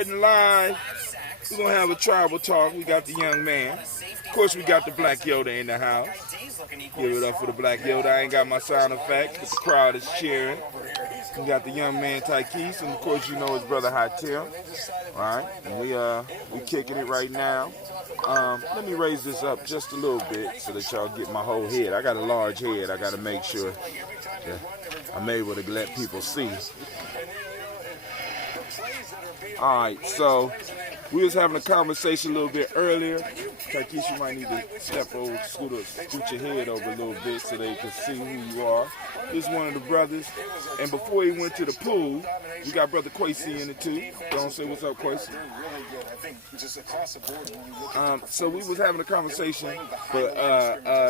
recording live. We're going to have a tribal talk. We got the young man. Of course, we got the Black Yoda in the house. Give it up for the Black Yoda. I ain't got my sound effect, but the crowd is cheering. We got the young man Tykees, and of course you know his brother Hot Tim. Alright, and we kicking it right now. Let me raise this up just a little bit so that y'all get my whole head. I got a large head. I got to make sure that I'm able to let people see. Alright, so we was having a conversation a little bit earlier. Tykees, you might need to step over, scoot your head over a little bit so they can see who you are. This is one of the brothers. And before he went to the pool, we got Brother Kwesi in it too. Don't say what's up, Kwesi. So we was having a conversation, but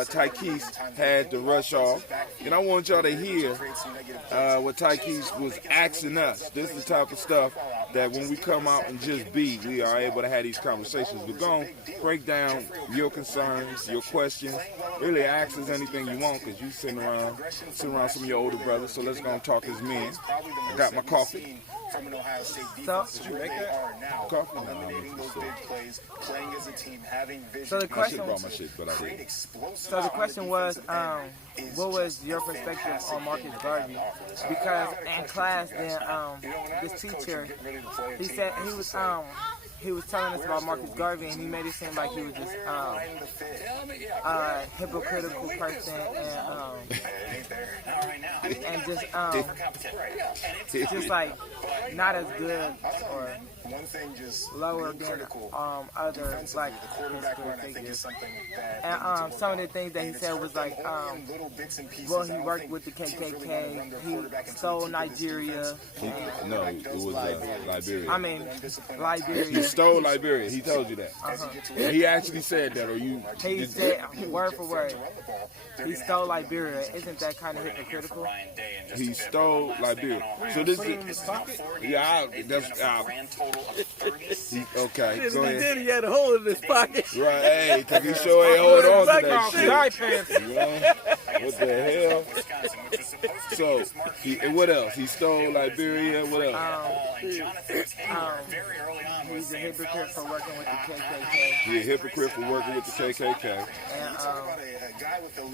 Tykees had to rush off. And I want y'all to hear what Tykees was asking us. This is the type of stuff that when we come out and just be, we are able to have these conversations. We're going to break down your concerns, your questions. Really ask us anything you want, because you sitting around some of your older brothers. So let's go and talk as men. I got my coffee. So, Did you make that? Coffee? So the question I brought my shit, but I didn't. So the question was, what was your perspective on Marcus Garvey? Because in class, then this teacher, he said he was telling us about Marcus Garvey, and he made it seem like he was just a hypocritical person and just like not as good or lower than other like history figures. And some of the things that he said was like, well, he worked with the KKK, he stole Nigeria. No, it was Liberia. I mean, Liberia. He stole Liberia. He told you that. He actually said that, or you? He said word for word. He stole Liberia. Isn't that kind of hypocritical? He stole Liberia. So this is, yeah, that's okay. Go ahead. He had a hole in his pocket. Right, hey, because he sure ain't holding on to that shit. You know? What the hell? So, what else? He stole Liberia. What else? He's a hypocrite for working with the KKK. He's a hypocrite for working with the KKK. And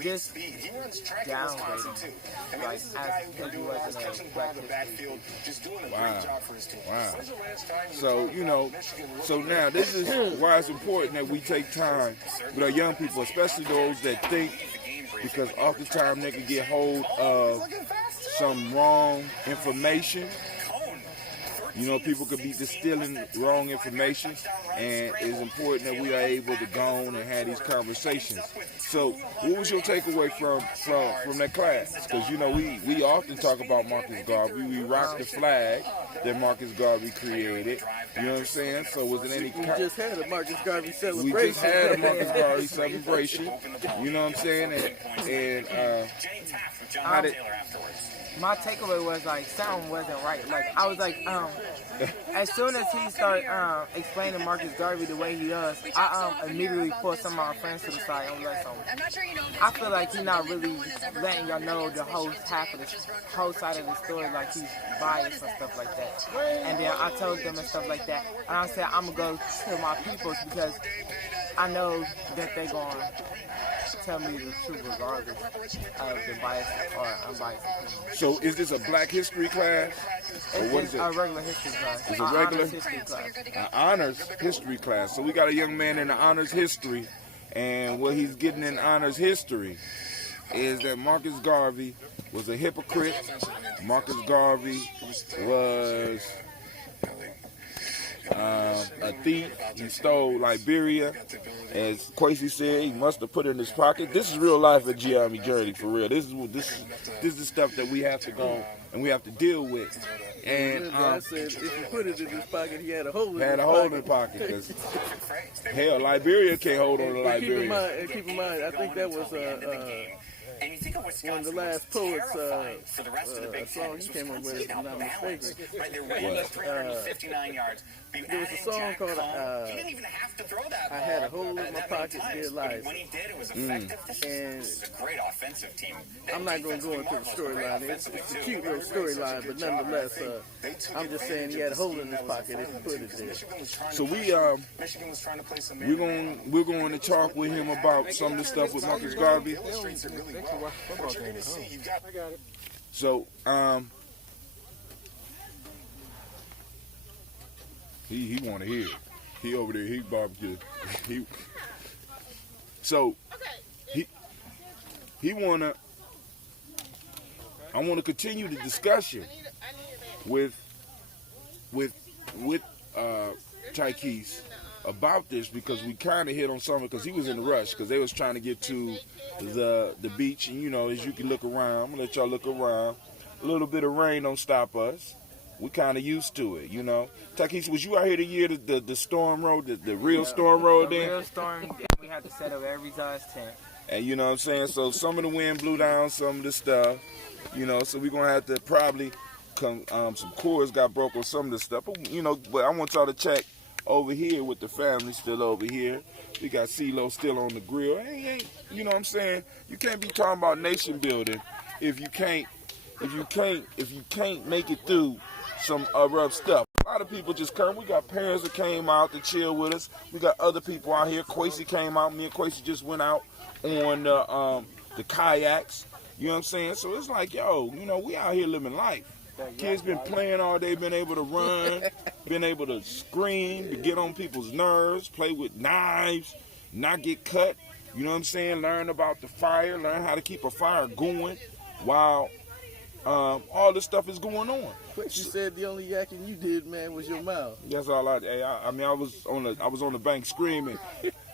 just downgrading him, like as if he wasn't a black history. Wow. So, you know, so now this is why it's important that we take time with our young people, especially those that think, because oftentimes they can get hold of some wrong information. You know, people could be distilling wrong information, and it's important that we are able to go on and have these conversations. So, what was your takeaway from that class? Because, you know, we often talk about Marcus Garvey. We rock the flag that Marcus Garvey created. You know what I'm saying? So, was it any... We just had a Marcus Garvey celebration. We just had a Marcus Garvey celebration. You know what I'm saying? And how did... My takeaway was like something wasn't right. Like I was like, as soon as he started explaining Marcus Garvey the way he does, I immediately pulled some of my friends to the side and was like, I feel like he's not really letting y'all know the whole side of the story, like he's biased and stuff like that. And then I told them and stuff like that, and I said I'm gonna go to my peoples because I know that they're going to tell me the truth regardless of the bias or unbiased opinion. So is this a black history class? Or what is it? A regular history class. It's a regular history class. An honors history class. So we got a young man in the honors history, and what he's getting in honors history is that Marcus Garvey was a hypocrite. Marcus Garvey was a thief. He stole Liberia. As Kwesi said, he must have put it in his pocket. This is real life at Gye-Nyame Journey, for real. This is the stuff that we have to go and we have to deal with. And I said if you put it in his pocket, he had a hole in had his a hole in his pocket. Cause, hell, Liberia can't hold on to Liberia. Keep in mind, I think that was one of the last poets, a song he came up with, if I'm not mistaken. There was a song called I Had a Hole in My Pocket, Dear Liza. And I'm not going to go into the storyline. It's a cute little storyline, but nonetheless, I'm just saying he had a hole in his pocket if you put it there. So we're going to talk with him about some of the stuff with Marcus Garvey. So he want to hear it. He over there, he barbecue. He wanna. I want to continue the discussion with Tykees about this, because we kind of hit on something, because he was in a rush, because they was trying to get to the beach, and as you can look around, I'm gonna let y'all look around. A little bit of rain don't stop us. We kind of used to it, Tykees, was you out here the year the storm road, the real storm road then? The real storm, we had to set up every size tent. And you know what I'm saying? So some of the wind blew down some of the stuff, so we're gonna have to probably some cords got broke on some of the stuff. But I want y'all to check over here with the family still over here. We got CeeLo still on the grill. Hey, you know what I'm saying? You can't be talking about nation building if you can't make it through some rough stuff. A lot of people just come. We got parents that came out to chill with us. We got other people out here. Kwesi came out. Me and Kwesi just went out on the kayaks. You know what I'm saying? So it's like, we out here living life. Kids been playing all day, been able to run, been able to scream, to get on people's nerves, play with knives, not get cut. You know what I'm saying? Learn about the fire, learn how to keep a fire going while all this stuff is going on. But you said the only yakking you did, man, was your mouth. That's all I was on the bank screaming,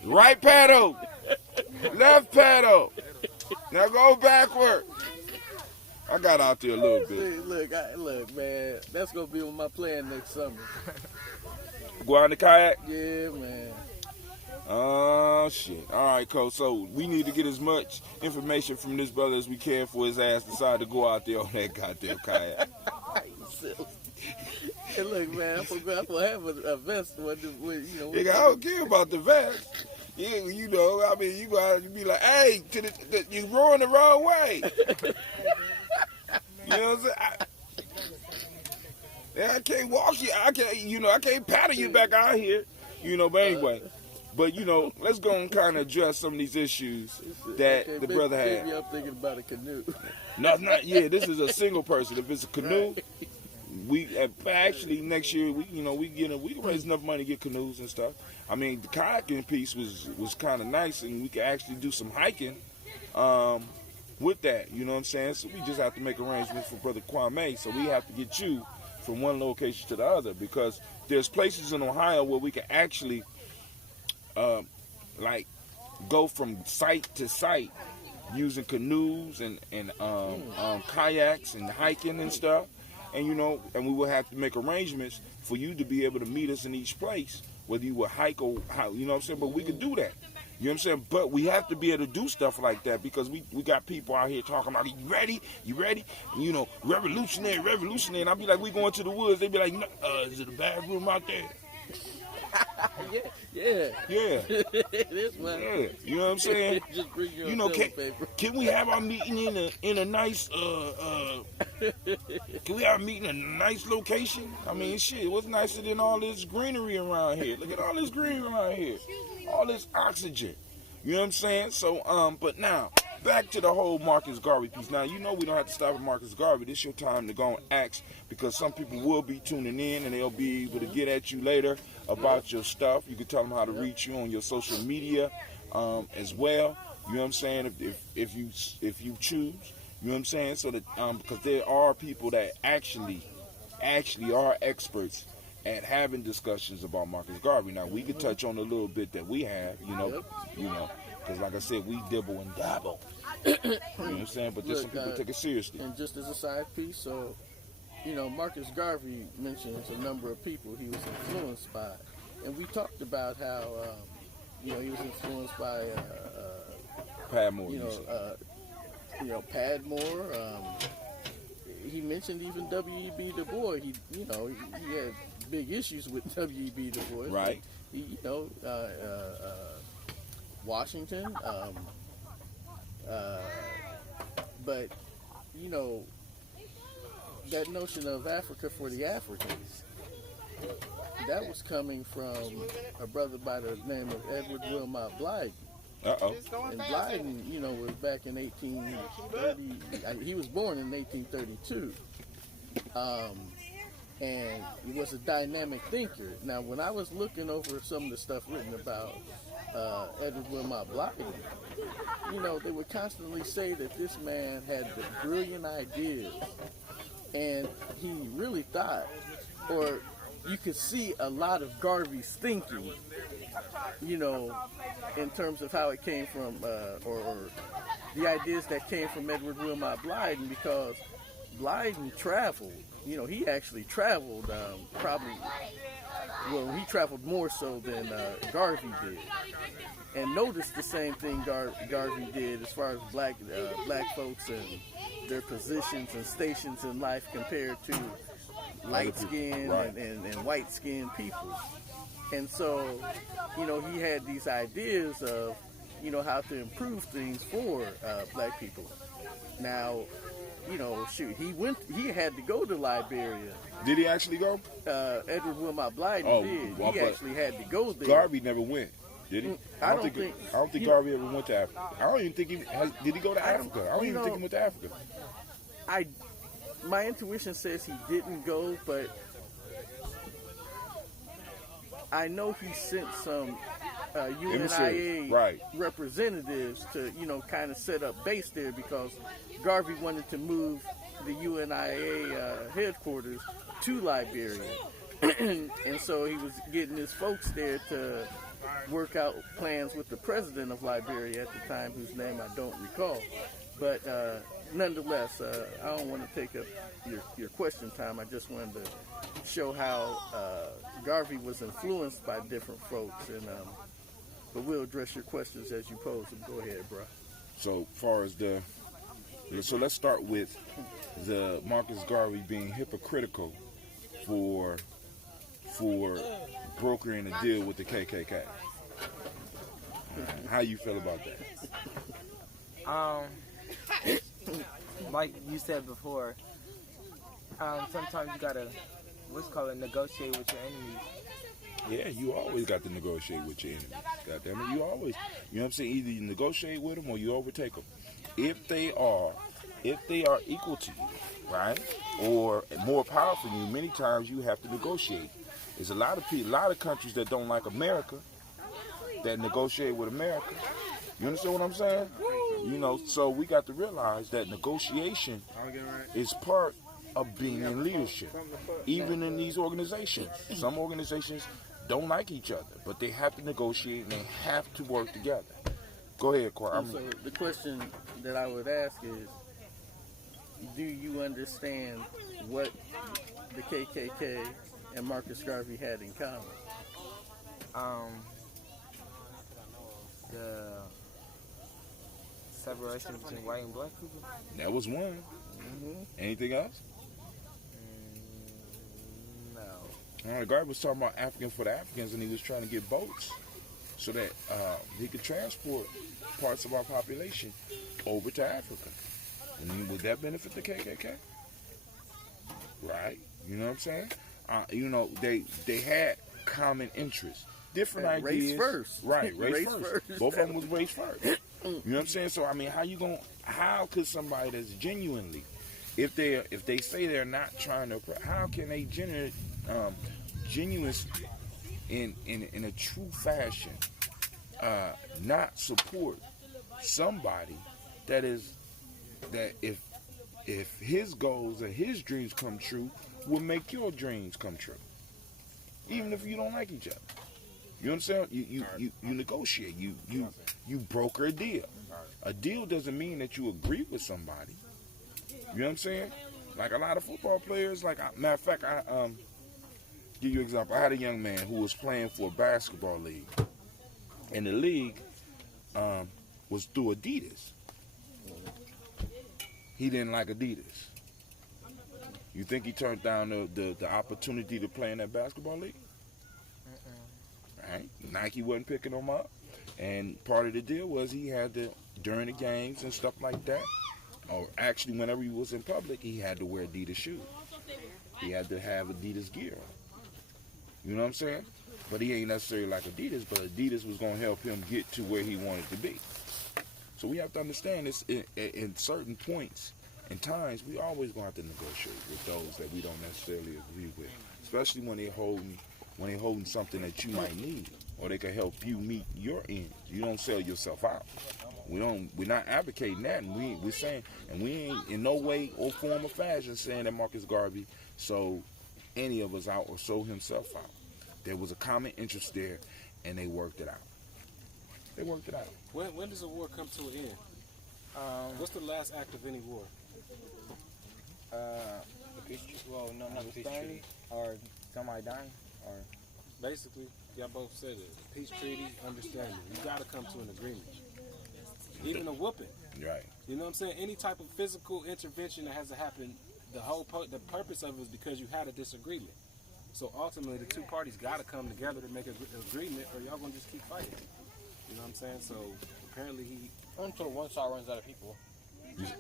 right paddle, left paddle, now go backward. I got out there a little bit. Look, man, that's gonna be on my plan next summer. Go out in the kayak? Yeah, man. Oh, shit. All right, Coach. So we need to get as much information from this brother as we can for his ass decide to go out there on that goddamn kayak. Hey, look, man, I'm gonna have a vest. Nigga, I don't care about the vest. Yeah, you gotta be like, hey, you rowing the wrong way. You know what I'm saying? I can't walk you. I can't paddle you back out here. But anyway. But, let's go and kind of address some of these issues that the brother had. Maybe I'm thinking about a canoe. No, this is a single person. If it's a canoe, we actually next year we can raise enough money to get canoes and stuff. I mean, the kayaking piece was kind of nice, and we could actually do some hiking with that. You know what I'm saying? So we just have to make arrangements for Brother Kwame. So we have to get you from one location to the other, because there's places in Ohio where we can actually go from site to site using canoes and kayaks and hiking and stuff. And and we will have to make arrangements for you to be able to meet us in each place, whether you will hike or how, you know what I'm saying? But we could do that. You know what I'm saying? But we have to be able to do stuff like that, because we got people out here talking about, you ready? Revolutionary. And I'll be like, we going to the woods. They be like, is it a bathroom out there? Yeah. It is, man. Yeah. You know what I'm saying? Just bring your paper. Can we have our meeting in a nice can we have a meeting in a nice location? I mean, shit, what's nicer than all this greenery around here? Look at all this greenery around here. All this oxygen. You know what I'm saying? So, but now, back to the whole Marcus Garvey piece. Now, we don't have to stop at Marcus Garvey. This is your time to go and ask, because some people will be tuning in and they'll be able to get at you later about your stuff. You can tell them how to reach you on your social media as well. You know what I'm saying? If you choose. You know what I'm saying? So that because there are people that actually are experts at having discussions about Marcus Garvey. Now, we can touch on a little bit that we have, because like I said, we dibble and dabble. You know what I'm saying? But there's some people take it seriously. And just as a side piece, so, Marcus Garvey mentions a number of people he was influenced by. And we talked about how, he was influenced by, Pat Moore. Padmore. He mentioned even W.E.B. Du Bois. He had big issues with W.E.B. Du Bois. Right. Washington. But that notion of Africa for the Africans, that was coming from a brother by the name of Edward Wilmot Blyden. Uh-oh. And Blyden, was back in 1830. He was born in 1832. And he was a dynamic thinker. Now, when I was looking over some of the stuff written about Edward Wilmot Blyden, they would constantly say that this man had the brilliant ideas, and he really thought, or you could see a lot of Garvey's thinking, in terms of how it came from, or the ideas that came from Edward Wilmot Blyden, because Blyden traveled. He actually traveled he traveled more so than Garvey did. And noticed the same thing Garvey did as far as black folks and their positions and stations in life compared to light-skinned and white-skinned people. And so, he had these ideas of, how to improve things for black people. Now, he had to go to Liberia. Did he actually go? Edward Wilmot Blyden did. Well, he actually had to go there. Garvey never went, did he? I don't think Garvey ever went to Africa. I don't even think did he go to Africa? I don't even think he went to Africa. My intuition says he didn't go, but I know he sent some UNIA representatives to, kind of set up base there, because Garvey wanted to move the UNIA headquarters to Liberia. And so he was getting his folks there to work out plans with the president of Liberia at the time, whose name I don't recall. But nonetheless, I don't want to take up your question time. I just wanted to show how Garvey was influenced by different folks. And but we'll address your questions as you pose them. Go ahead, bro. So far as so let's start with the Marcus Garvey being hypocritical for brokering a deal with the KKK. How you feel about that? Like you said before, sometimes you gotta, negotiate with your enemies. Yeah, you always got to negotiate with your enemies. God damn it, you always, what I'm saying? Either you negotiate with them or you overtake them. If they are equal to you, right, or more powerful than you, many times you have to negotiate. There's a lot of countries that don't like America that negotiate with America. You understand what I'm saying? So we got to realize that negotiation is part of being in leadership, even in these organizations. Some organizations don't like each other, but they have to negotiate and they have to work together. Go ahead, Corey. So the question that I would ask is, do you understand what the KKK and Marcus Garvey had in common? The separation between white and black people. That was one. Mm-hmm. Anything else? No. Garvey was talking about African for the Africans, and he was trying to get boats so that he could transport parts of our population over to Africa. And would that benefit the KKK? Right? You know what I'm saying? They had common interests, different ideas. Race first. Right, race first. Both of them was race first. You know what I'm saying? So I mean, how could somebody that's genuinely, if they say they're not trying to, how can they genuine in a true fashion not support somebody that if his goals and his dreams come true, will make your dreams come true, even if you don't like each other. You understand? You negotiate. You broker a deal. A deal doesn't mean that you agree with somebody. You know what I'm saying? Like a lot of football players. Matter of fact, I give you an example. I had a young man who was playing for a basketball league, and the league was through Adidas. he didn't like Adidas. You think he turned down the opportunity to play in that basketball league? Right? Nike wasn't picking him up. And part of the deal was he had to, during the games and stuff like that, or actually whenever he was in public, he had to wear Adidas shoes. He had to have Adidas gear on. You know what I'm saying? But he ain't necessarily like Adidas, but Adidas was going to help him get to where he wanted to be. So we have to understand this in certain points and times, we always going to have to negotiate with those that we don't necessarily agree with, especially when they're holding something that you might need, or they can help you meet your ends. You don't sell yourself out. We're not advocating that, and we're saying, and we ain't in no way or form or fashion saying that Marcus Garvey sold any of us out or sold himself out. There was a common interest there, and they worked it out. When does a war come to an end? What's the last act of any war? The peace treaty. Well, no, not the peace treaty. Or somebody dying, or Basically, y'all both said it. Peace treaty, understanding. You got to come to an agreement. Even a whooping. Right. You know what I'm saying? Any type of physical intervention that has to happen, the purpose of it is because you had a disagreement. So ultimately, the two parties got to come together to make an agreement, or y'all gonna just keep fighting. You know what I'm saying? So apparently until one side runs out of people.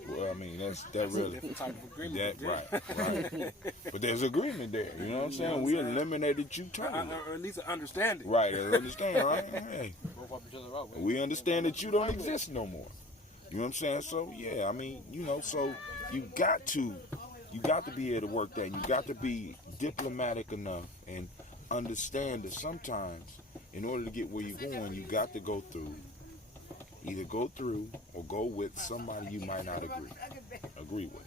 Well, I mean, that's a really different type of agreement. right. But there's agreement there. You know what I'm saying? We eliminated you totally. Or at least an understanding. Right, I understand, right? Hey. Both up each other out. We understand that you don't exist no more. You know what I'm saying? So yeah, I mean, so you got to be able to work that. You got to be diplomatic enough and understand that sometimes, in order to get where you're going, you got to either go through or go with somebody you might not agree with.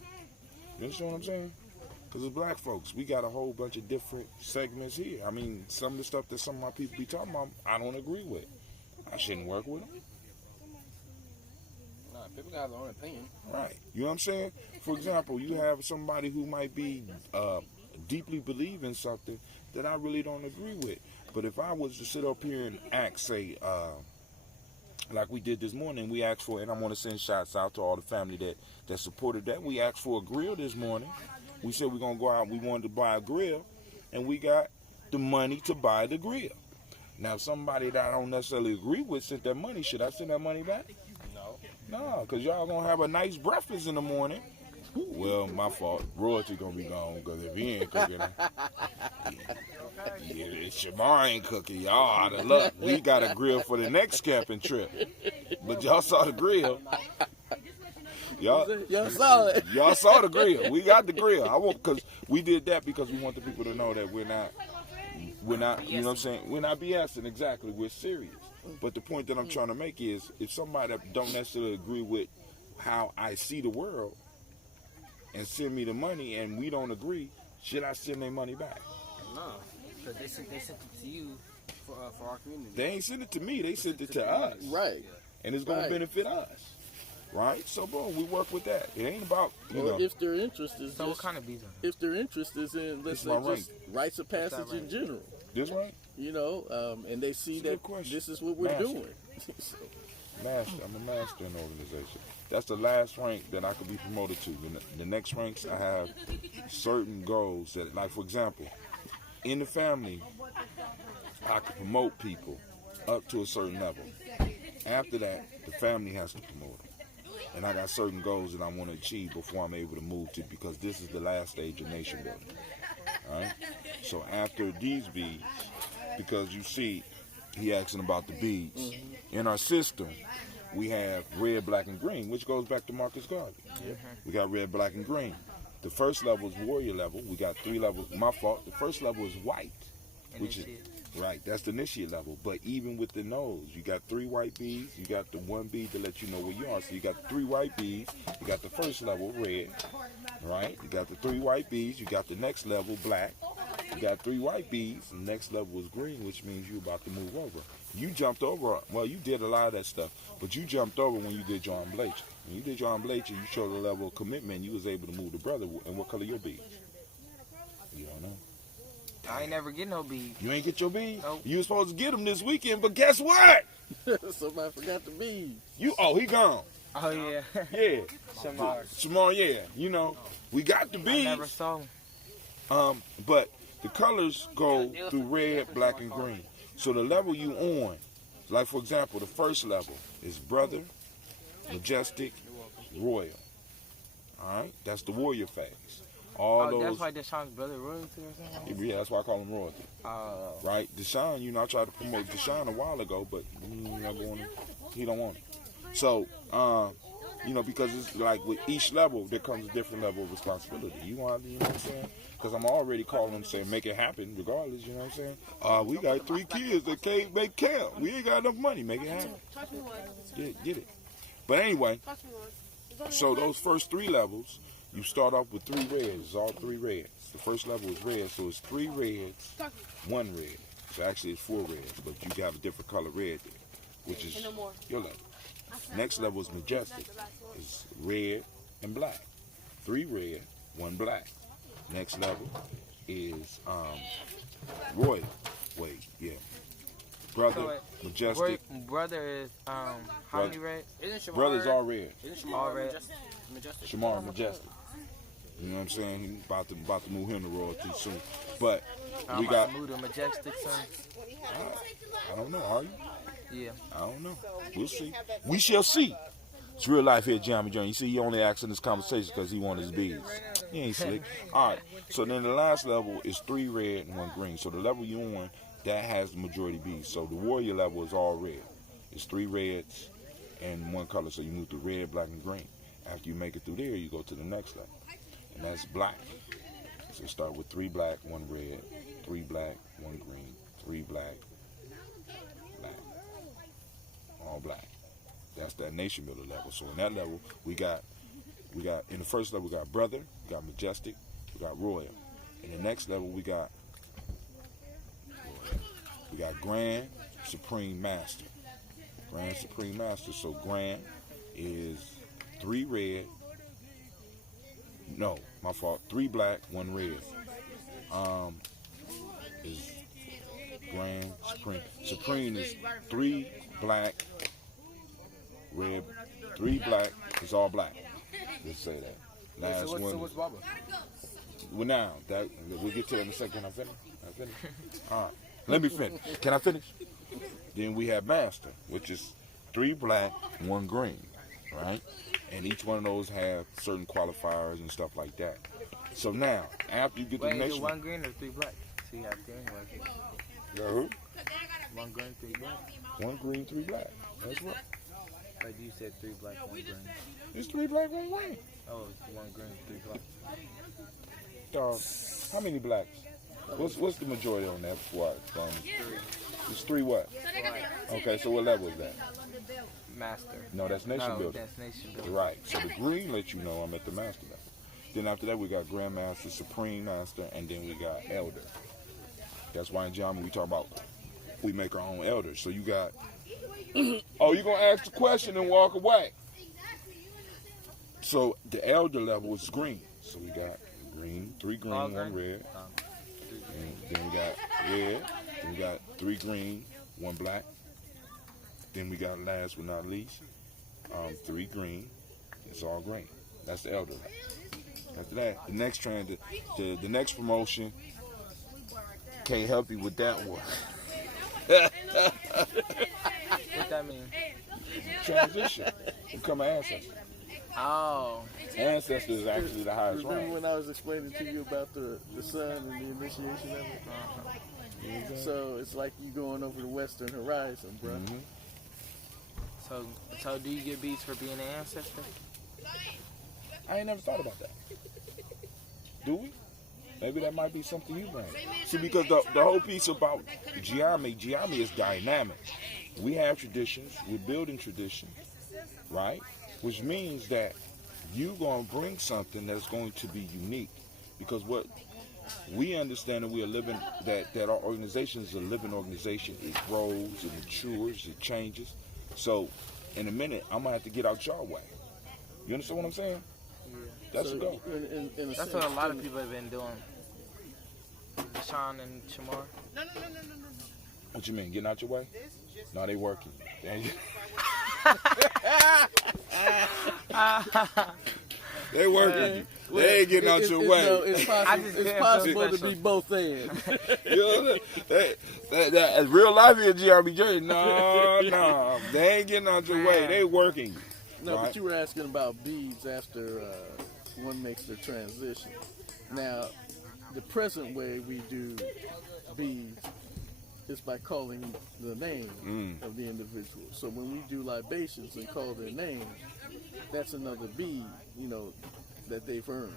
You understand what I'm saying? Because as black folks, we got a whole bunch of different segments here. I mean, some of the stuff that some of my people be talking about, I don't agree with. I shouldn't work with them. Nah, people got their own opinion. Right. You know what I'm saying? For example, you have somebody who might be deeply believe in something that I really don't agree with. But if I was to sit up here and act, say, like we did this morning, we asked for, and I want to send shots out to all the family that supported that. We asked for a grill this morning. We said we're going to go out, we wanted to buy a grill, and we got the money to buy the grill. Now, if somebody that I don't necessarily agree with sent that money, should I send that money back? No, because y'all going to have a nice breakfast in the morning. Well, my fault. Royalty going to be gone, because if he ain't cooking, Shamar ain't cooking. Y'all out of luck. We got a grill for the next camping trip. But y'all saw the grill. Y'all saw it. Y'all saw the grill. We got the grill. Because we did that because we want the people to know that we're not, you know what I'm saying? We're not BSing, exactly. We're serious. But the point that I'm trying to make is, if somebody that don't necessarily agree with how I see the world and send me the money and we don't agree, should I send their money back? No, because they sent it to you for our community. They ain't sent it to me. They sent it to us. Right. And it's going to benefit us. Right? So, boom, we work with that. It ain't about, you know. If their interest is so what kind of visa? If their interest is in, let's say, just rites of passage in general. This right? You know, and they see that this is what we're doing. So. Master. I'm a master in the organization. That's the last rank that I could be promoted to. The next ranks, I have certain goals that, like, for example, in the family, I can promote people up to a certain level. After that, the family has to promote them. And I got certain goals that I want to achieve before I'm able to move to, because this is the last stage of nation building. All right? So after these beads, because you see, he asking about the beads. Mm-hmm. In our system, we have red, black, and green, which goes back to Marcus Garvey. Mm-hmm. We got red, black, and green. The first level is warrior level. We got 3 levels. My fault. The first level is white, which is right. That's the initiate level. But even with the nose, you got 3 white beads. You got the 1 bead to let you know where you are. So you got 3 white beads. You got the first level red, right? You got the 3 white beads. You got the next level black. You got 3 white beads. The next level is green, which means you're about to move over. You jumped over. Well, you did a lot of that stuff, but you jumped over when you did your oblation. When you did your oblation, you showed a level of commitment. You was able to move the brother. And what color your beads? You don't know. I ain't never get no beads. You ain't get your beads? Nope. You was supposed to get them this weekend, but guess what? Somebody forgot the beads. Oh, he gone. Oh yeah. Yeah. Shamar. Shamar, yeah. You know, we got the I beads. never saw him. But the colors go through red, black, and green. So the level you on, like for example, the first level is brother, majestic, royal. All right, that's the warrior phase. All those. That's why Deshaun's brother royalty or something. Yeah, that's why I call him royalty. Right, Deshaun. You know, I tried to promote Deshaun a while ago, but he don't want it. So, you know, because it's like with each level, there comes a different level of responsibility. You know what I'm saying? Because I'm already calling them saying, make it happen regardless, you know what I'm saying? We got 3 kids that can't make camp. We ain't got enough money, make it happen. Get it. But anyway, so those first 3 levels, you start off with 3 reds. It's all 3 reds. The first level is red, so it's 3 reds, 1 red. So actually it's 4 reds, but you have a different color red there, which is your level. Next level is majestic. It's red and black. 3 red, 1 black. Next level is royal. Wait, yeah. Brother, majestic. Brother is how many reds? Brother's all red. All red. Shamar majestic. You know what I'm saying? He about to move him to royalty soon. But we got. Move to majestic soon. I don't know. Are you? Yeah. I don't know. We'll see. We shall see. It's real life here at Gye-Nyame Journey. You see, he only asking this conversation because he wanted his beads. He ain't slick. All right. So then the last level is 3 red and 1 green. So the level you on, that has the majority beads. So the warrior level is all red. It's 3 reds and 1 color. So you move to red, black, and green. After you make it through there, you go to the next level. And that's black. So you start with 3 black, 1 red, 3 black, 1 green, 3 black, black. All black. That's that nation builder level. So in that level, we got in the first level we got brother, we got majestic, we got royal. In the next level we got grand, supreme master. Grand, supreme master. So grand is 3 red. No, my fault. 3 black, 1 red. Is grand, supreme. Supreme is 3 black. Red, 3 black, it's all black. Let's say that. Last one. So what's Baba? Well, now, we'll get to that in a second. I finish? All right. Let me finish. Can I finish? Then we have master, which is 3 black, 1 green, right? And each one of those have certain qualifiers and stuff like that. So now, after you get the next 1 green or 3 black? So you have 3 anyway. You got who? 1 green, 3 black. 1 green, 3 black. That's right. Like you said, 3 black, 1 green. It's 3 black, 1 green. Oh, it's 1 green, 3 black. How many blacks? What's the majority on that before I It's 3 what? Okay, so what level is that? Master. No, that's nation builder. That's nation builder. Right. So the green lets you know I'm at the master level. Then after that we got grandmaster, supreme master, and then we got elder. That's why in Gye-Nyame we talk about we make our own elders. So you got oh, you're gonna ask the question and walk away. So the elder level is green. So we got green, 3 green, 1 red. And then we got red. Then we got 3 green, 1 black. Then we got last but not least, 3 green. It's all green. That's the elder level. After that, the next trend, the next promotion can't help you with that one. What that mean? Transition. Become an ancestor. Oh. Ancestor is actually the highest rank. Remember when I was explaining to you about the sun and the initiation of it? So it's like you going over the western horizon, bro. Mm-hmm. So do you get beats for being an ancestor? I ain't never thought about that. Do we? Maybe that might be something you bring. See, because the whole piece about Gye-Nyame is dynamic. We have traditions, we're building traditions, right? Which means that you're going to bring something that's going to be unique. Because what we understand that we are living, that our organization is a living organization. It grows, it matures, it changes. So in a minute, I'm going to have to get out your way. You understand what I'm saying? Yeah. That's So a go. That's what a lot of people have been doing. Deshaun and Shamar. What you mean, getting out your way? No, they working. They working. They ain't getting out your way. No, it's possible to be both ends. You know, that real life here, Gye-Nyame Journey. No, they ain't getting out your way. They working. No, right? but you were asking about beads after one makes the transition. Now, the present way we do beads is by calling the name of the individual. So when we do libations and call their name, that's another bead, that they've earned.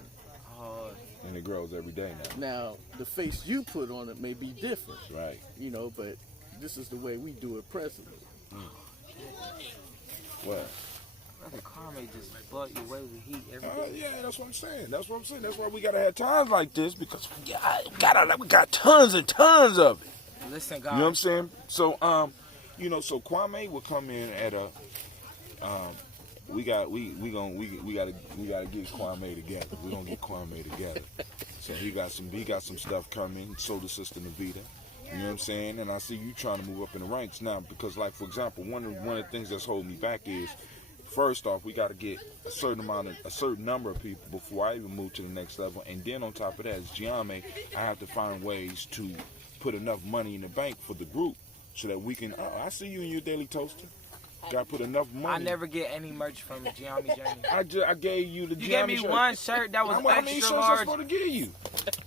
And it grows every day now. Now, the face you put on it may be different. Right. But this is the way we do it presently. What? The car may just blow you away with heat every day. Yeah, that's what I'm saying. That's why we gotta have times like this, because we got tons and tons of it. Listen, guys. You know what I'm saying? So so Kwame will come in at a we gotta get Kwame together. We're gonna get Kwame together. So he got some stuff coming. So does Sister Navita. You know what I'm saying? And I see you trying to move up in the ranks now, because, like, for example, one of the things that's holding me back is, first off, we got to get a certain number of people before I even move to the next level. And then on top of that, as Gye-Nyame, I have to find ways to put enough money in the bank for the group so that we can. I see you in your daily toaster. Got to put enough money. I never get any merch from Gye-Nyame Journey. I gave you the. You gave me one shirt that was how many extra shirts large. I supposed to give you?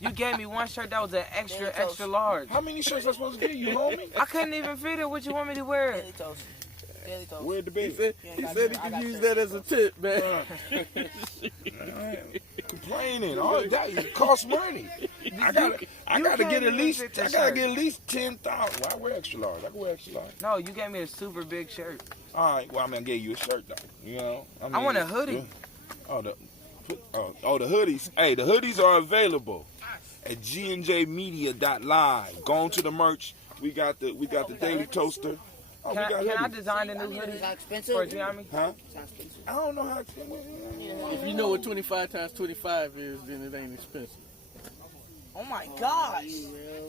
You gave me one shirt that was an extra large. How many shirts I supposed to give you, homie? I couldn't even fit it. What you want me to wear? Where'd the baby? He said he could use that as a tip, man. Complaining, all that it costs money. I gotta get at least 10,000. Well, I wear extra large. I can wear extra large. No, you gave me a super big shirt. All right. Well, I gave you a shirt though. I want a hoodie. The hoodies. Hey, the hoodies are available at gnjmedia.live. Go on to the merch. We got the Daily Toaster. Oh, can I design a new hoodie for Gye-Nyame? Huh? I don't know how expensive. If you know what 25 times 25 is, then it ain't expensive. Oh my gosh.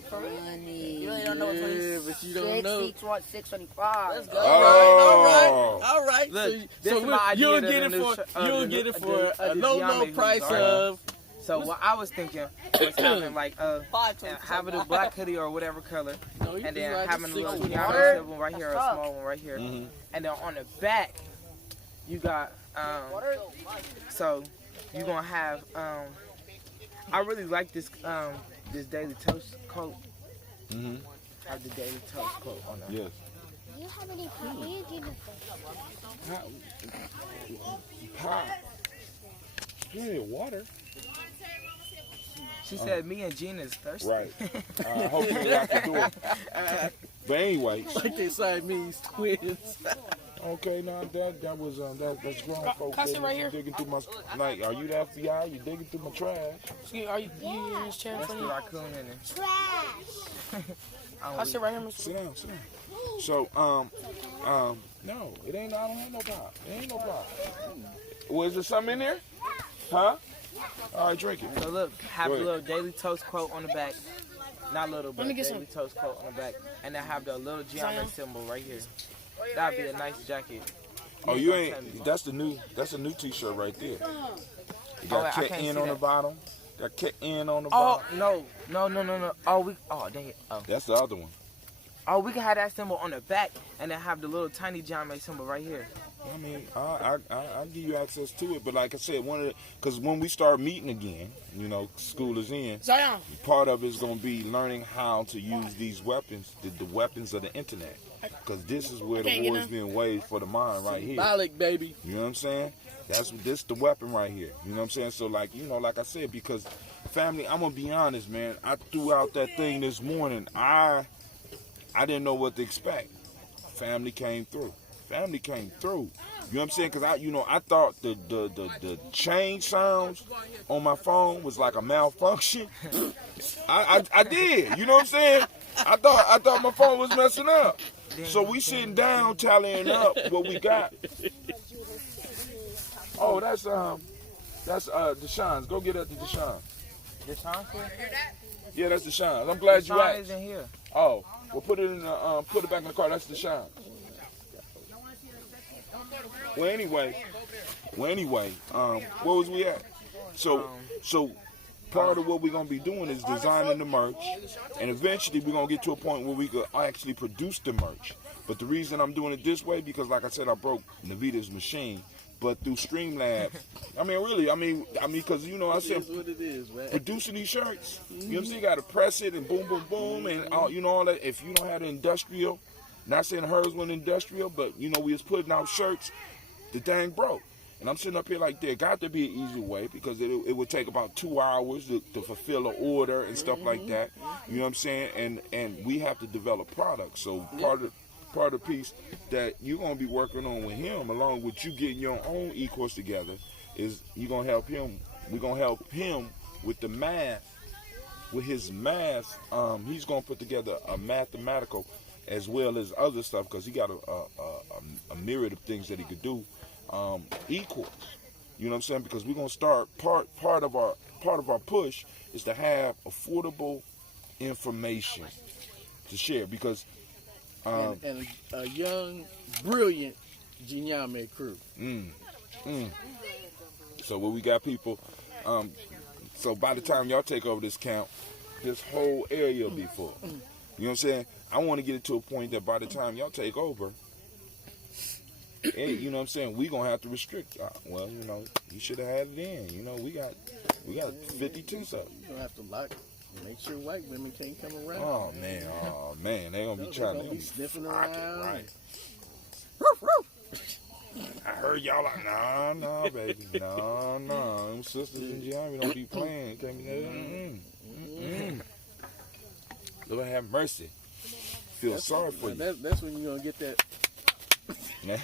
Funny. You really don't know what 26 Yeah, but you don't know. 625. Let's go. All right. Look, You'll get it for a low price of. So what I was thinking was having like having a black hoodie or whatever color, and then having a little Gye-Nyame symbol right here, a small one right here, and then on the back you got so you're gonna have I really like this Daily Toast coat. Have the Daily Toast coat on there. Yes. Do you have any pie? What are you giving for? Pie. Plenty of water. She said me and Gina is thirsty. Right. I hope you lock the door. But anyway. Like they Siamese twins. Okay, now that was that's grown folks. Can I sit right here? Digging through my are you the FBI? You digging through my trash? Are you in this chair That's for the me? raccoon in it. Trash. I'll sit right here, Mr. Sit down. So no, it ain't. I don't have no pop. It ain't no pop. Was there something in there? Huh? All right, drink it. So look, have a little Daily Toast quote on the back. Not little, but Daily Toast quote on the back. And then have the little Gye-Nyame symbol right here. That'd be a nice jacket. Oh, you ain't. That's a new T-shirt right there. You got Ket N on the bottom. Got Ket N on the bottom. No. Oh, dang it. Oh. That's the other one. Oh, we can have that symbol on the back and then have the little tiny Gye-Nyame symbol right here. I mean, I'll give you access to it, but like I said, because when we start meeting again, school is in. Zion. Part of it is going to be learning how to use these weapons, the weapons of the internet, because this is where the war is being waged for the mind right here. Symbolic, baby. You know what I'm saying? This the weapon right here. You know what I'm saying? So like I said, because family, I'm gonna be honest, man. I threw out that thing this morning. I didn't know what to expect. Family came through. You know what I'm saying? Because I thought the change sounds on my phone was like a malfunction. I did. You know what I'm saying? I thought my phone was messing up. So we sitting down tallying up what we got. Oh, that's Deshaun's. Go get that to Deshaun. Deshaun here? Yeah, that's Deshaun. I'm glad you asked. Isn't here. Oh, well, put it back in the car. That's Deshaun. Well, anyway, where was we at? So part of what we're gonna be doing is designing the merch, and eventually we're gonna get to a point where we could actually produce the merch. But the reason I'm doing it this way, because like I said, I broke Navita's machine. But through Streamlabs, because I said, what it is, man. producing these shirts, you know what I'm saying? You got to press it and boom, boom, boom, and all that. If you don't have the industrial, not saying hers wasn't industrial, but we was putting out shirts, the thing broke. And I'm sitting up here like, there got to be an easy way, because it would take about 2 hours to fulfill an order and stuff like that. You know what I'm saying? And we have to develop products. So part of the piece that you're going to be working on with him, along with you getting your own e-course together, is you're going to help him. We're going to help him with the math. With his math, he's going to put together a mathematical as well as other stuff, because he got a myriad of things that he could do. E-course, you know what I'm saying? Because we're going to start, part of our push is to have affordable information to share, because and a young, brilliant Gye-Nyame crew. So when we got people, so by the time y'all take over this camp, this whole area will be full. You know what I'm saying? I want to get it to a point that by the time y'all take over, you know what I'm saying, we gonna have to restrict. Well, you should have had it in. We got 52 something. You gonna have to make sure white women can't come around. Oh man, they gonna be trying to be sniffing around. Right. I heard y'all like, no, baby, no. Them sisters in Gye-Nyame don't be playing. Can't be Lord have mercy. Feel sorry for you. That's when you gonna get that. Man.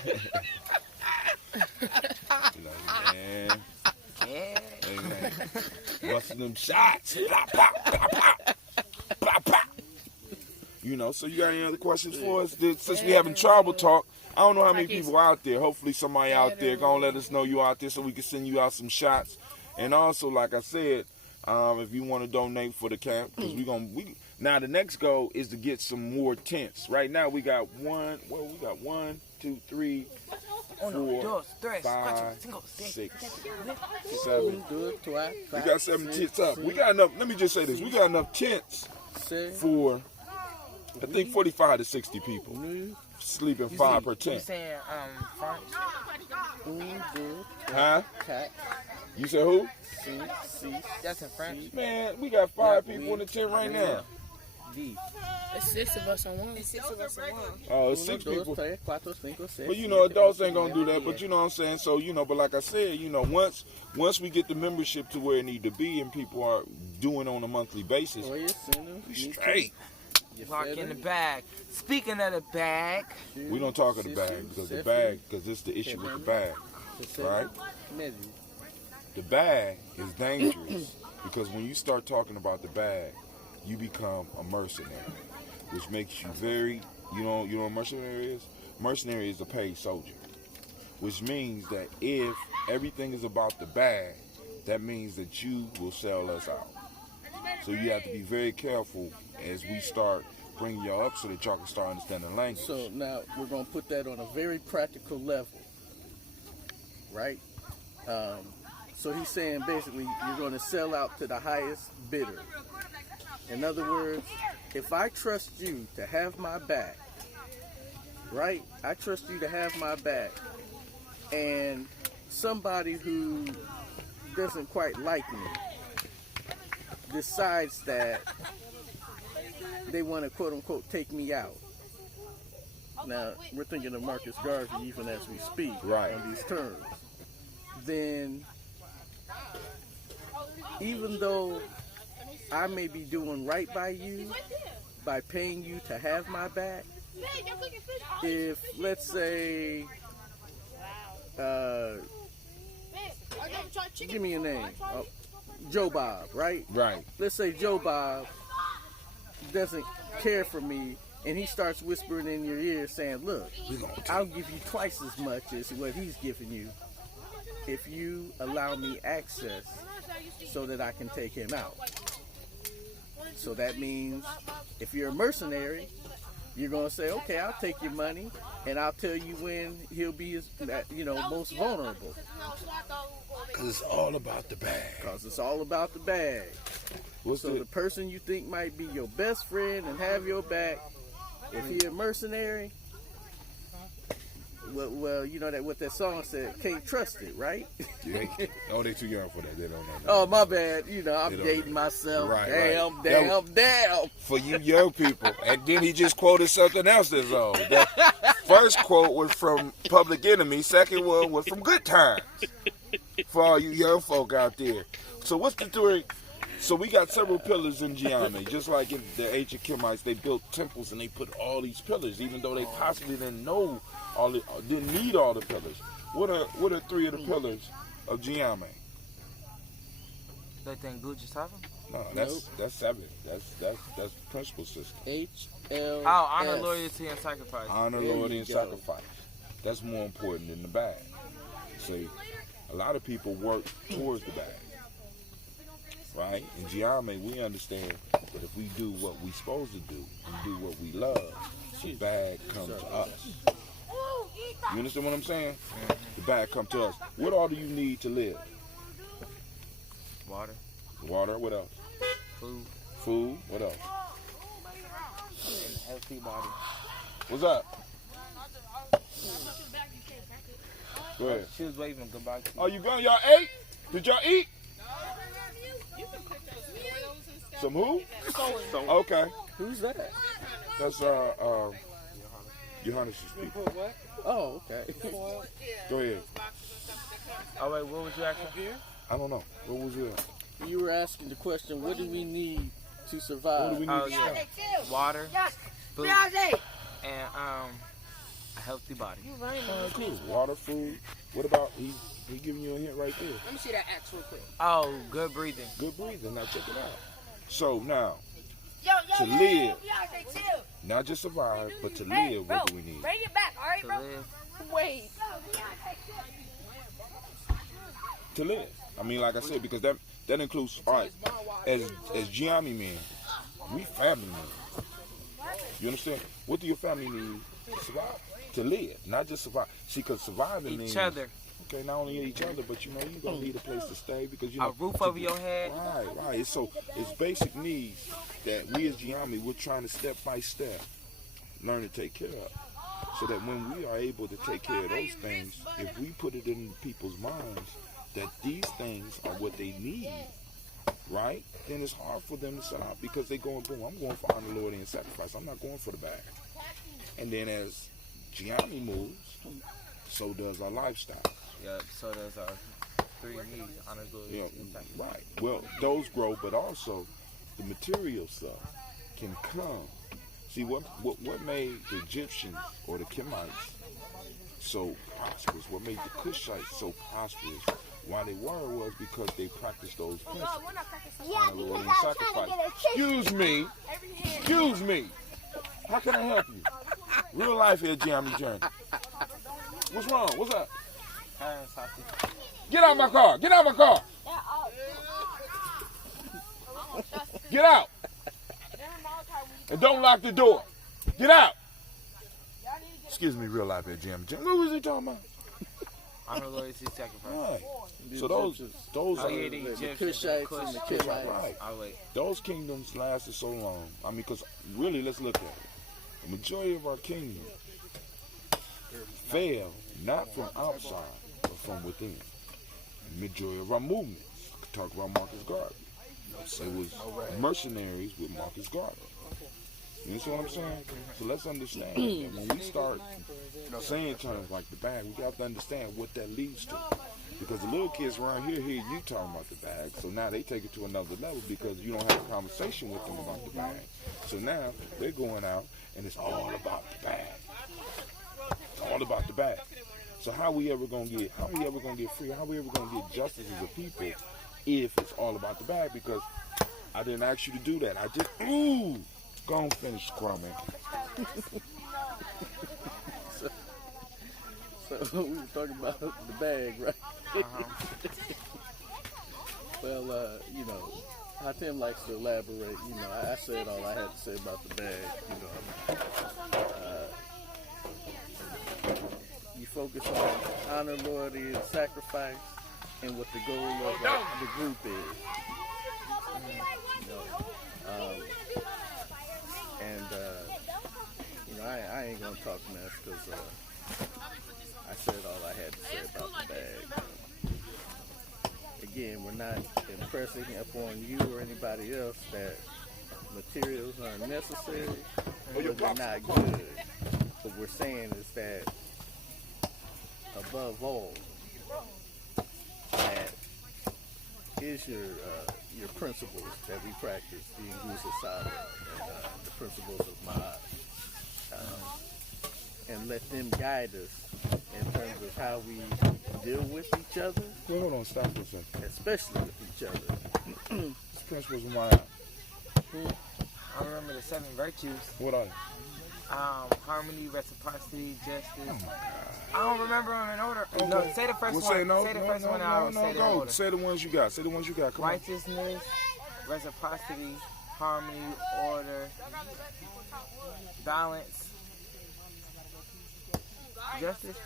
Busting them shots. Pop, pop, pop, pop. Pop, pop. So you got any other questions for us? Since we having tribal talk, I don't know how many people out there. Hopefully somebody out there gonna let us know you out there so we can send you out some shots. And also, like I said, if you want to donate for the camp, because now the next goal is to get some more tents. Right now we got one, 2, 3, 4, 5, 6, 7. We got 7 tents up. We got enough. Let me just say this: we got enough tents for, I think, 45 to 60 people. Sleeping 5 per tent. You saying French? Huh? You said who? That's in French. Man, we got 5 people in the tent right now. It's 6 of us on one. Oh, it's 6 people. But adults ain't gonna do that. But you know what I'm saying. So but like I said, once we get the membership to where it need to be and people are doing on a monthly basis, we straight. Lock in the bag. Speaking of the bag, we don't talk of the bag because it's the issue with the bag, right? The bag is dangerous because when you start talking about the bag, you become a mercenary, which makes you very, you know what a mercenary is? Mercenary is a paid soldier, which means that if everything is about the bag, that means that you will sell us out. So you have to be very careful as we start bringing y'all up so that y'all can start understanding the language. So now we're going to put that on a very practical level, right? So he's saying basically you're going to sell out to the highest bidder. In other words, if I trust you to have my back, right? I trust you to have my back, and somebody who doesn't quite like me decides that they want to quote-unquote take me out. Now, we're thinking of Marcus Garvey even as we speak on these terms. Then, even though I may be doing right by you, by paying you to have my back, if, let's say, give me a name, Joe Bob, right? Right. Let's say Joe Bob doesn't care for me, and he starts whispering in your ear saying, look, I'll give you twice as much as what he's giving you if you allow me access so that I can take him out. So that means if you're a mercenary, you're gonna say, okay, I'll take your money, and I'll tell you when he'll be, most vulnerable. Because it's all about the bag. Because it's all about the bag. So the person you think might be your best friend and have your back, if he a mercenary, well, you know that what that song said, can't trust it, right? Oh, they too young for that. They don't know. Oh, my bad. I'm dating myself. Right, Damn. For you young people. And then he just quoted something else that's old. That first quote was from Public Enemy. Second one was from Good Times. For all you young folk out there. So what's the theory? So we got several pillars in Gye-Nyame. Just like in the ancient Kemites, they built temples and they put all these pillars, even though they possibly didn't need all the pillars. What are three of the pillars of Gye-Nyame? That thing Gucci talking? No, that's seven. That's principal system. HL. Oh, honor, loyalty, and sacrifice. Honor, loyalty, and sacrifice. That's more important than the bag. See, a lot of people work towards the bag. Right? In Gye-Nyame, we understand that if we do what we supposed to do and do what we love, the bag comes to us. You understand what I'm saying? The bag comes to us. What all do you need to live? Water. Water. What else? Food. Food. What else? And a healthy body. What's up? Go ahead. She was waving goodbye to you. Oh, you gone? Y'all ate? Did y'all eat? Some who? Okay. Who's that? That's Johannes' people. Oh, okay. Go ahead. Oh wait, what was you asking? I don't know. What was it? You were asking the question, what do we need to survive? What do we need to survive? Water, food, and a healthy body. Cool. Water, food. What about he giving you a hint right there? Let me see that axe real quick. Oh, good breathing. Good breathing. Now check it out. So now, to live, not just survive, but to live, what do we need? Bring it back, alright, To bro? live. Wait. To live. I mean, like I said, because that includes, all right, as Gye-Nyame men, we family men. You understand? What do your family need to survive? To live, not just survive. See, because surviving means Each other. Okay, not only each other, but you're gonna need a place to stay because A roof over your head. Right. It's basic needs that we as Gye-Nyame, we're trying to step by step learn to take care of. So that when we are able to take care of those things, if we put it in people's minds that these things are what they need, right? Then it's hard for them to stop because they going, boom, I'm going for honor, loyalty, and sacrifice. I'm not going for the bag. And then as Gye-Nyame moves, so does our lifestyle. Yeah, so there's our three needs, honor, loyalty, and sacrifice. Right. Well, those grow, but also the material stuff can come. See, what made the Egyptians or the Kemites so prosperous, what made the Cushites so prosperous, why they was because they practiced those principles. Honor, loyalty, and sacrifice. Excuse me. How can I help you? Real life here, Gye-Nyame Journey. What's wrong? What's up? Get out my car. Get out my car. Get out. And don't lock the door. Get out. Excuse me, real life here, Gye-Nyame Journey. What was he talking about? Honor, loyalty, sacrifice. Right. So those Oh, are yeah, the the Egyptians, Cushites and the Kush. Kemites. right. Oh, wait. Those kingdoms lasted so long. I mean, because really, let's look at it. The majority of our kingdoms fail not from outside, but from within. The majority of our movements, talk about Marcus Garvey. It was mercenaries with Marcus Garvey. You understand what I'm saying? So let's understand that when we start saying terms like the bag, we have to understand what that leads to. Because the little kids around here hear you talking about the bag, so now they take it to another level because you don't have a conversation with them about the bag. So now they're going out and it's all about the bag. It's all about the bag. So how we ever gonna get free? How we ever gonna get justice as a people if it's all about the bag? Because I didn't ask you to do that. I just go and finish scrumming. So we were talking about the bag, right? Well, Hatem likes to elaborate. I said all I had to say about the bag. focus on honor, loyalty, and sacrifice, and what the goal of the group is. You know, and you know, I ain't gonna talk mess because I said all I had to say about the bag. Again, we're not impressing upon you or anybody else that materials are necessary or they're not good. What we're saying is that above all, that is your principles that we practice, the Nguzo Saba, and the principles of Ma'at, and let them guide us in terms of how we deal with each other. Well, hold on, stop for a second. Especially with each other. This principles of my I remember the 7 virtues. What are they? Harmony, reciprocity, justice. I don't remember them in order. No, say the first Well, one. say no, say the no, first no, one. no, I will no, say the go. order. Say the ones you got. Say the ones you got. Come on. Righteousness, reciprocity, harmony, order, balance, justice.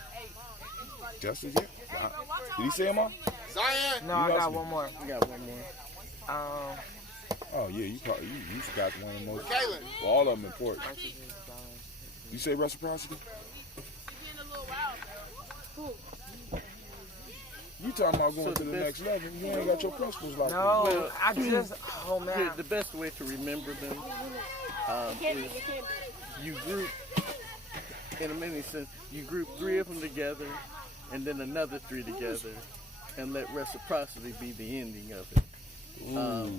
Justice, yeah. Did he say them all? No, I got one more. We got one more. Oh yeah, you forgot one of the most. Well, all of them important. Righteousness, balance. You say reciprocity? You talking about going to the next level? You ain't got your principles locked in. No, Well, I just. Oh man. The best way to remember them is you group, in a many sense, you group 3 of them together and then another 3 together and let reciprocity be the ending of it.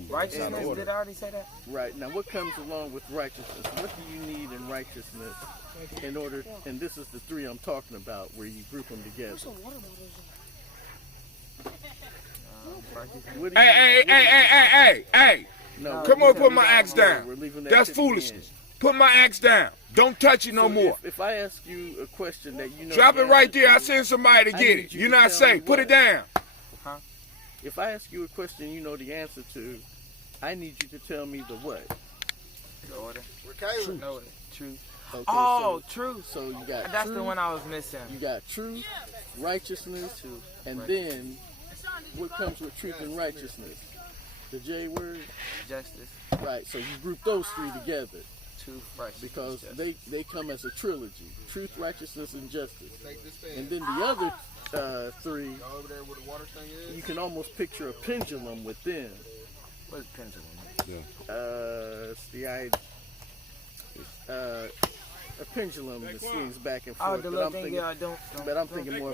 Righteousness, did I already say that? Right. Now, what comes along with righteousness? What do you need in righteousness in order, and this is the 3 I'm talking about, where you group them together. What do you- Hey! No, Come we're on, put my leaving axe that alone. down. We're leaving that That's to the end. foolishness. Put my axe down. Don't touch it no So more. If I ask you a question that you know, Drop the it right answer there. I to, send somebody to I get need it. you You're to not tell me safe. Put it what. down. If I ask you a question you know the answer to, I need you to tell me the what. The order. Truth. No, truth. Okay, Oh, truth. So you got That's truth, the one I was missing. You got truth, righteousness, and then what comes with truth and righteousness? The J word? Justice. Right, so you group those 3 together Truth, righteousness. because justice. they come as a trilogy. Truth, righteousness, and justice. And then the other 3, you can almost picture a pendulum with them. What's pendulum? It's the idea. A pendulum that swings back and Oh, forth. the but little I'm thing, thinking, yeah, don't. but I'm thinking more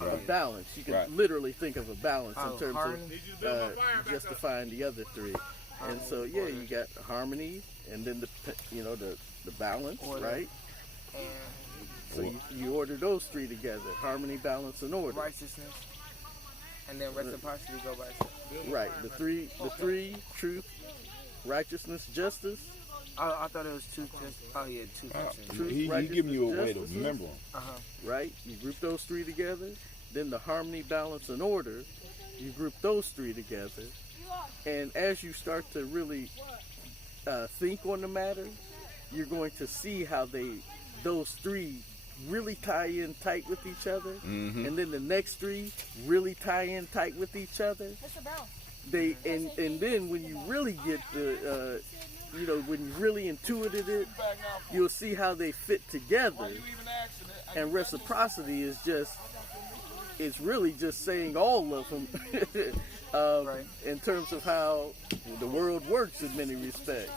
of a balance. You can literally think of a balance in terms harmony? of justifying the other 3. And so, yeah, you got harmony, and then the balance, Order. right? And So you order those 3 together: harmony, balance, and order. righteousness. And then reciprocity go by itself. Right. The three: truth, righteousness, justice. I thought it was two. Just yeah, two functions. Truth, He giving you a way to righteousness, remember them. Right? You group those 3 together. Then the harmony, balance, and order. You group those 3 together. And as you start to really think on the matter, you're going to see how those 3 really tie in tight with each other, and then the next 3 really tie in tight with each other. And then when you really get the when you really intuited it, you'll see how they fit together. And reciprocity is it's really just saying all of them in terms of how the world works in many respects.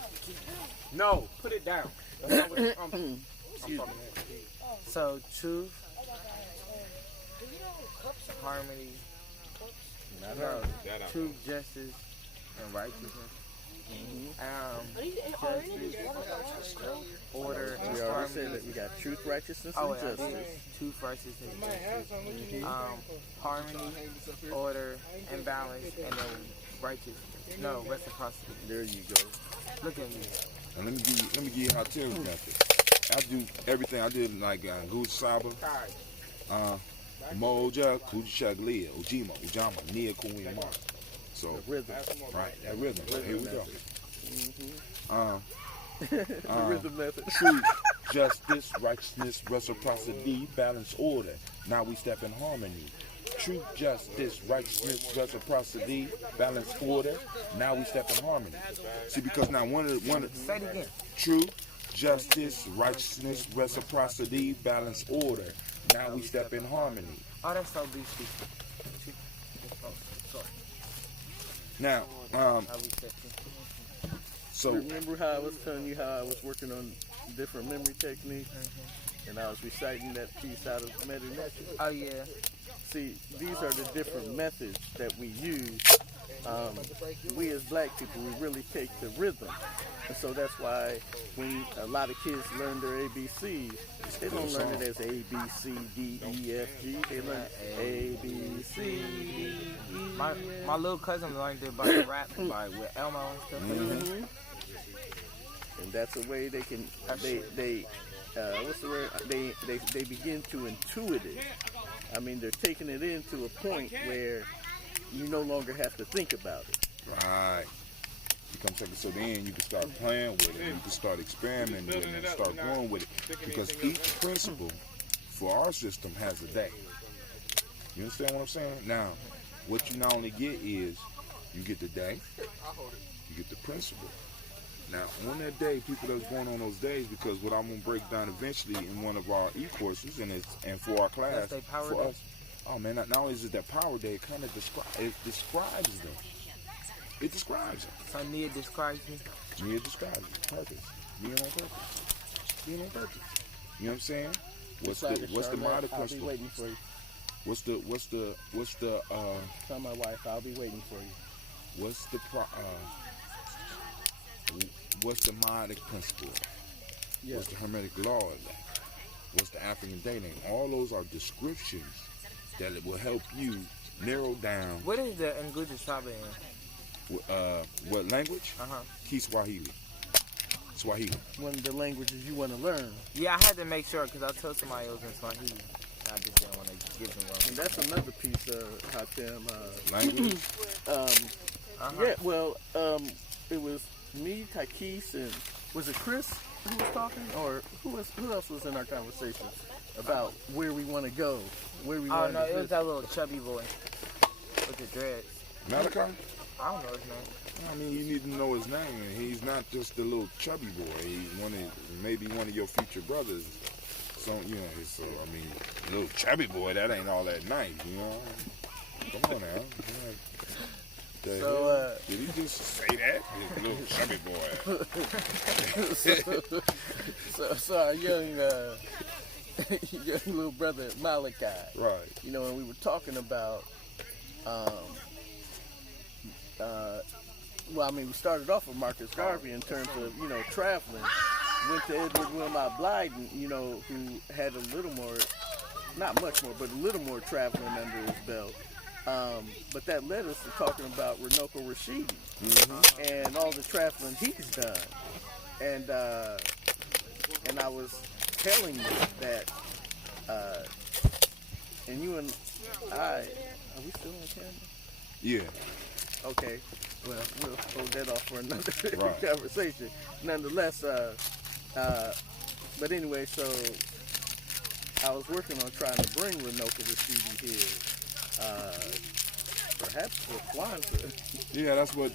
No, put it down. That's not what I'm Excuse me. So truth, harmony, truth, justice, and righteousness. Justice, order, and We already harmony. said that we got truth, righteousness, Oh, and yeah, justice. truth, righteousness, justice. Harmony, order, and balance, and then righteousness. No, reciprocity. There you go. Look at me. And let me give you how Terry method. I do everything. I did like Nguzo Saba, Moja, Kuchaglia, Ujima, Ujama, Nia Kuwima. So The rhythm. right, that rhythm. Here we go. The rhythm method. justice, righteousness, reciprocity, balance, order. Now we step in harmony. Truth, justice, righteousness, reciprocity, balance, order. Now we step in harmony. See, because now one of Say it again. truth, justice, righteousness, reciprocity, balance, order. Now we step in harmony. Oh, that's so beastly. Sorry. Now, How we step in. so Remember how I was telling you how I was working on different memory techniques, and I was reciting that piece out of Meta Nature? Oh, yeah. See, these are the different methods that we use. We as black people, we really take the rhythm. And so that's why when a lot of kids learn their ABCs, they don't learn it as A, B, C, D, E, F, G. They learn A, B, C, D, E, My little cousin learned it by the rap, by with Elmo and stuff like that. and that's a way they can, what's the word? They begin to intuit it. I mean, they're taking it into a point where you no longer have to think about it. right. You come second, so then you can start playing with it. You can start experimenting with it and start going with it. Because each principle for our system has a day. You understand what I'm saying? Now, what you not only get is you get the day, you get the principle. Now, on that day, people that's going on those days, because what I'm going to break down eventually in one of our e-courses and for our class, That's their power for day? us, oh man, not only is it that power day, it kind of describes them. It describes them. So Nia describes me. Nia describes it. Purpose. Being on purpose. Being on purpose. You know what I'm saying? What's the model I'll be principle? waiting for you. What's the Tell my wife I'll be waiting for you. what's the modic principle? Yeah. What's the hermetic law of that? What's the African day name? All those are descriptions that it will help you narrow down What is the Nguja Saba in? what language? Uh-huh. Kiswahili. Swahili. One of the languages you want to learn. Yeah, I had to make sure because I told somebody it was in Swahili. I just didn't want to give them And wrong. that's another piece of Hatem. Language. Yeah, well, it was me, Takis, and was it Chris who was talking? Or who else was in our conversation about where we want to go? Where we Oh, want no, to it was that little chubby boy with the dreads. Malachi? I don't know his name. I mean, you need to know his name. And he's not just a little chubby boy. He's maybe one of your future brothers. So, you know, so, I mean, little chubby boy, that ain't all that nice, you know? Come on now. The So, hell? Did he just say that? His little chubby boy. So our young, young little brother Malachi. Right. You know, and we were talking about, we started off with Marcus Garvey in terms of, you know, traveling. Went to Edward Wilmot Blyden, you know, who had a little more, not much more, but a little more traveling under his belt. But that led us to talking about Runoko Rashidi and all the traveling he's done. And I was telling you that, and you and are we still on camera? Yeah. Okay, well, we'll hold that off for another Right. conversation. Nonetheless, but anyway, so I was working on trying to bring Runoko Rashidi here, perhaps for Kwanzaa. Yeah, that's what,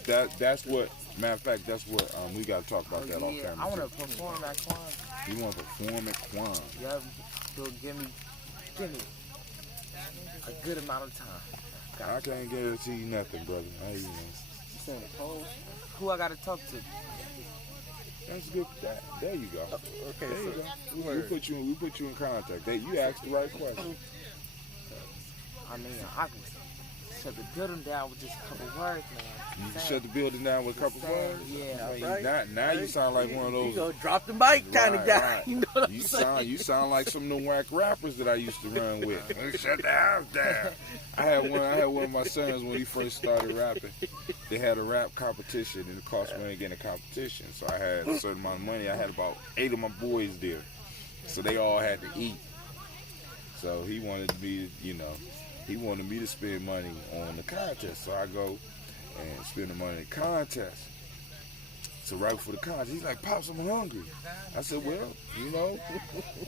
matter of fact, that's what, we got to talk about that off Yeah, camera. I want too. to perform at Kwanzaa. You want to perform at Kwan. Yeah, so give me a good amount of time. I can't guarantee you nothing, brother. You know. You saying a pose? Who I got to talk to? That's good. There you go. Okay, There you so go. We put you in contact. You asked the right question. I mean, I can shut the building down with just a couple words, man. You can shut the building down with a couple words. Yeah. right. Now you sound like one of those. You go drop the mic kind of Right, guy. right. You know what I'm saying? You sound like some of the whack rappers that I used to run with. Shut the house down. I had one of my sons when he first started rapping. They had a rap competition, and it cost money to get in a competition. So I had a certain amount of money. I had about 8 of my boys there, so they all had to eat. So he wanted me, he wanted me to spend money on the contest. So I go and spend the money in the contest. So right before the concert, he's like, Pops, I'm hungry. I said, well, you know,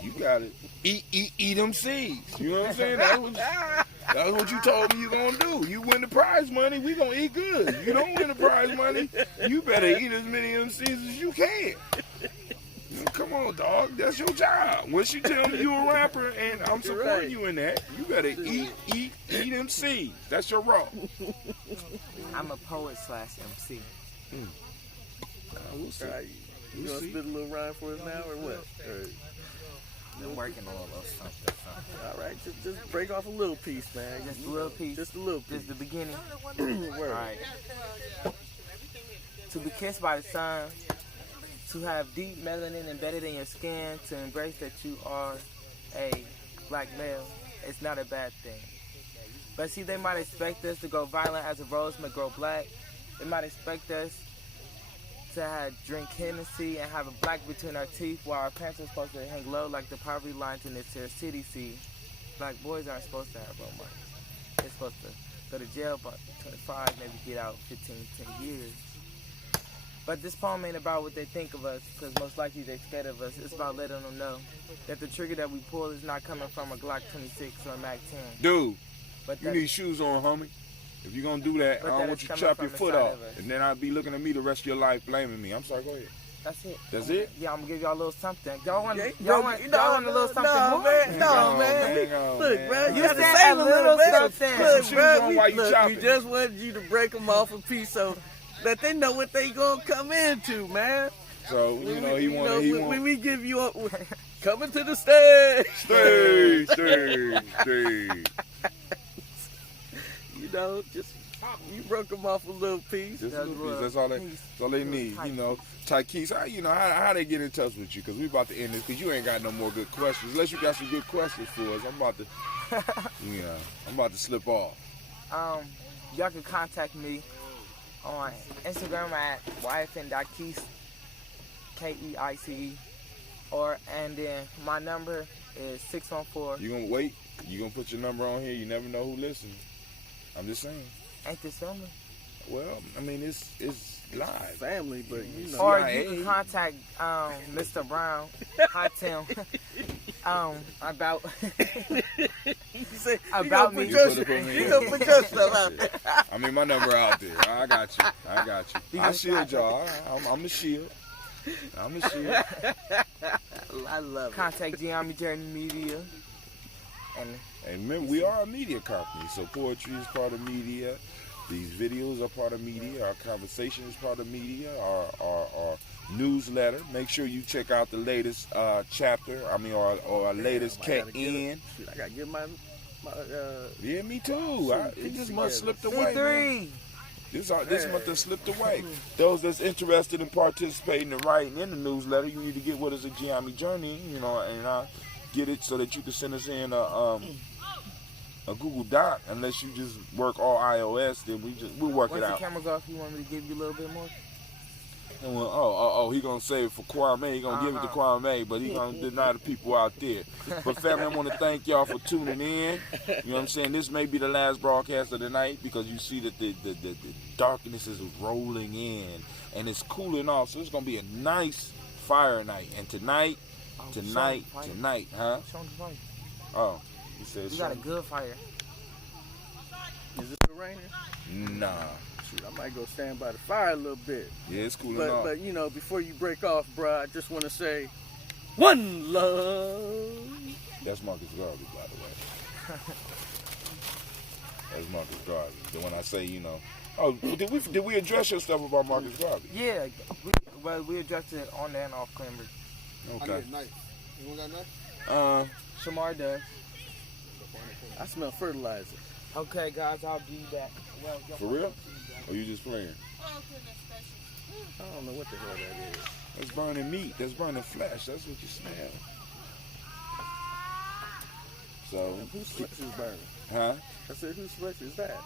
you gotta eat them seeds. You know what I'm saying? That was what you told me you gonna do. You win the prize money, we gonna eat good. You don't win the prize money, you better eat as many of them seeds as you can. Come on, dog. That's your job. Once you tell me you a rapper and I'm supporting you in that, you better eat them seeds. That's your role. I'm a poet / MC. We'll see. You gonna spit a little rhyme for us now or what? I'm working on a little something. All right, just break off a little piece, man. Just a little piece. Just a little piece. Just the beginning. Word. Alright. To be kissed by the sun, to have deep melanin embedded in your skin, to embrace that you are a black male, it's not a bad thing. But see, they might expect us to go violent as a rose may grow black. They might expect us to drink Hennessy and have a black between our teeth while our pants are supposed to hang low like the poverty lines in this here city see. Black boys aren't supposed to have role models. They're supposed to go to jail by 25, maybe get out 15, 10 years. But this poem ain't about what they think of us, because most likely they're scared of us. It's about letting them know that the trigger that we pull is not coming from a Glock 26 or a Mac 10. Dude, But you need shoes on, homie. If you're going to do that, I don't want you to chop your foot off. And then I'll be looking at me the rest of your life blaming me. I'm sorry, go ahead. That's it. That's it? Yeah, I'm going to give y'all a little something. Y'all want a No, little something no, more? man. No, man. Hang on, Look, man. bro, you You got to said save a a little little bit. something. Look, Shoes bro, on while you we chopping. just wanted you to break them off a piece so that they know what they gonna come into, man. So, you know, he When we give you a coming to the stage. Stay. You know, just you broke them off a little piece. Just a little piece. That's all they need. You know, Tykees, how they get in touch with you? Because we about to end this. Because you ain't got no more good questions. Unless you got some good questions for us, I'm about to slip off. Y'all can contact me on Instagram at yfn.keys, Keice, and then my number is 614. You gonna wait? You gonna put your number on here? You never know who listens. I'm just saying. Ain't this filming? Well, I mean, it's live. Family, but you know. Or you can contact Mr. Brown, Hot Tim, about about me. You gonna put your stuff out there. I mean, my number out there. I got you. I shield y'all. I'm a shield. I love it. Contact Gye-Nyame Journey Media. And remember, we are a media company, so poetry is part of media. These videos are part of media. Our conversation is part of media. Our newsletter. Make sure you check out the latest chapter. Or our latest cat-in. I gotta get my Yeah, me too. This month slipped away. Man. This month has slipped away. Those that's interested in participating and writing in the newsletter, you need to get with us at Gye-Nyame Journey. You know, and get it so that you can send us in a Google Doc. Unless you just work all iOS, then we'll work it out. What's the camera go if you want me to give you a little bit more? And he gonna save it for Kwame. He gonna give it to Kwame, but he gonna deny the people out there. But family, I want to thank y'all for tuning in. You know what I'm saying? This may be the last broadcast of the night because you see that the darkness is rolling in and it's cooling off. So it's gonna be a nice fire night. And tonight, huh? Show 'em the fire. Oh, he said You got a good fire. Is it raining? Nah. Shoot, I might go stand by the fire a little bit. Yeah, it's cooling off. But you know, before you break off, bro, I just want to say, one love. That's Marcus Garvey, by the way. That's Marcus Garvey. Then when I say, you know, did we address your stuff about Marcus Garvey? Yeah, we addressed it on the and off camera. Okay. I need a knife. You want that knife? Shamar does. I smell fertilizer. Okay, guys, I'll be back. Well, For real? Or you just playing? I don't know what the hell that is. That's burning meat. That's burning flesh. That's what you smell. So, Whose flesh is burning? huh? I said, whose flesh is that?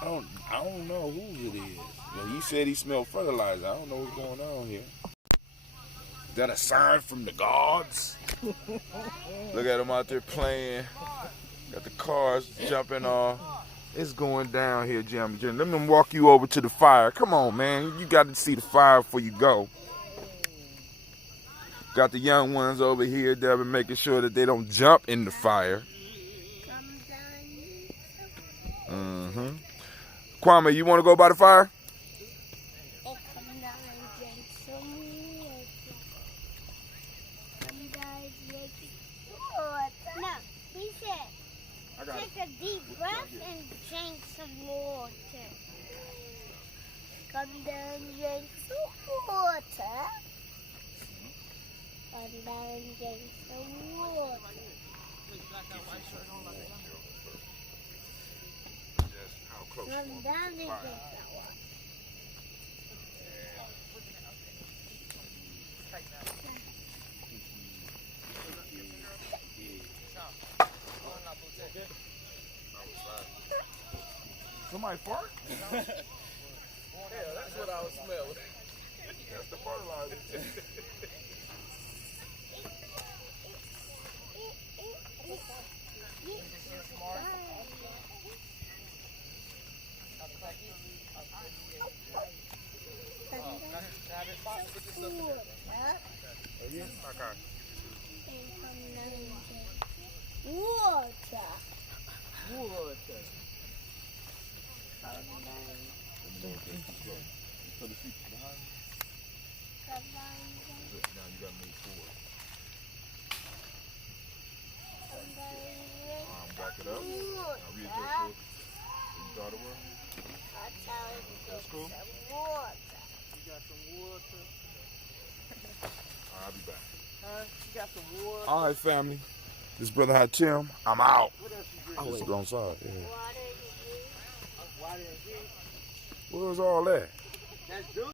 I don't know whose it is. Well, he said he smelled fertilizer. I don't know what's going on here. Is that a sign from the gods? Look at him out there playing. Got the cars jumping off. It's going down here, Gye-Nyame Journey. Let me walk you over to the fire. Come on, man. You got to see the fire before you go. Got the young ones over here that are making sure that they don't jump in the fire. Kwame, you want to go by the fire? No, he said, take a deep breath and drink some water. Come down and drink some water. Come down and drink some water. Come down and drink some water. Somebody fart? Yeah, that's what I was smelling. That's the fertilizer. So the feet behind you. Now you gotta move forward. Back it up. Now readjust it. You thought it was? That's cool. You got some water. I'll be back. You got some water. All right, family. This brother had Tim. I'm out. What else you drink? Let's go inside. Yeah. Water and juice. What was all that? That's juice.